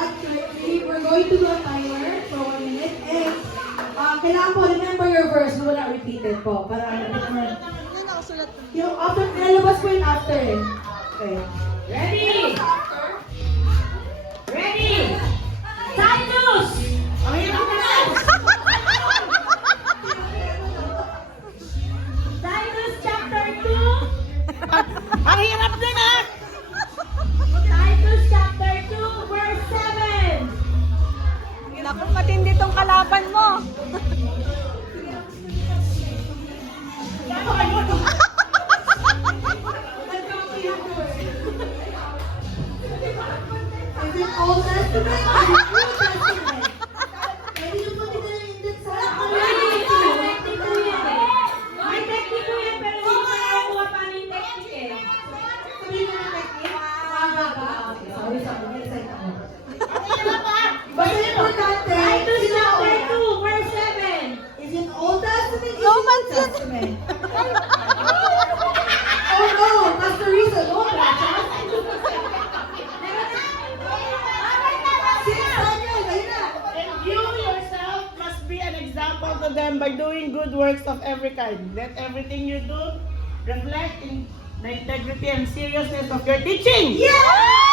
at 3, we're going to do a timer for 1 minute. And kailangan po, remember your verse, no, wala repeated po. Para yung after, nalabas po yung after eh. Okay. Ready? Ready? Titus! Ang hirap na! Titus chapter 2. Ang hirap din ha! Titus chapter 2 verse 7. Naku, matindi tong kalaban mo. Is it Old Testament or New Testament? Pwede niyo po tinalindin sa May technique yan, pero hindi ko nakakuha pa ng technique eh. Sabihin mo na technique? Sorry, na-excite ako. Basta importante, Titus chapter sino 2 verse 7. is it Old Testament or No, New man's yun. Testament? Oh no, that's the reason. No, Precious. 6 seconds, ayun na. And you yourself must be an example to them by doing good works of every kind. Let everything you do reflect in the integrity and seriousness of your teaching. Yeah!